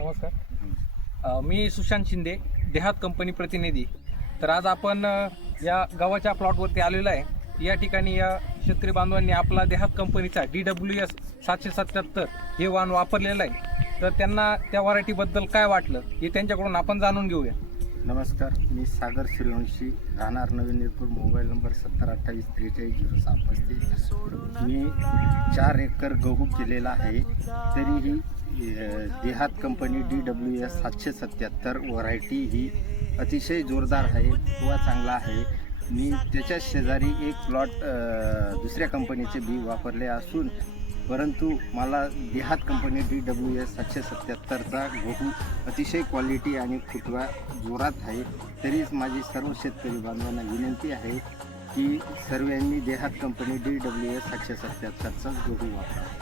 नमस्कार. मी सुशांत शिंदे, देहात कंपनी प्रतिनिधी. तर आज आपण या गव्हाच्या प्लॉटवरती आलेलो आहे. या ठिकाणी या शेतकरी बांधवांनी आपला देहात कंपनीचा DWS 777 हे वाण वापरलेलं आहे. तर त्यांना त्या व्हरायटीबद्दल काय वाटलं हे त्यांच्याकडून आपण जाणून घेऊया. नमस्कार, मी सागर सूर्यवंशी, राहणार नवीन निरपूर. Mobile number 7028430635. मी 4 एकर गहू केलेला आहे. तरीही देहात कंपनी DWS 777 व्हरायटी ही अतिशय जोरदार आहे किंवा चांगला आहे. मी त्याच्या शेजारी एक प्लॉट दुसऱ्या कंपनीचे बी वापरले असून परंतु मला देहात कंपनी DWS 777चा गहू अतिशय क्वालिटी आणि फुटवा जोरात आहे. तरीच माझी सर्व शेतकरी बांधवांना विनंती आहे की सर्वांनी देहात कंपनी DWS 777चाच गहू वापरावा.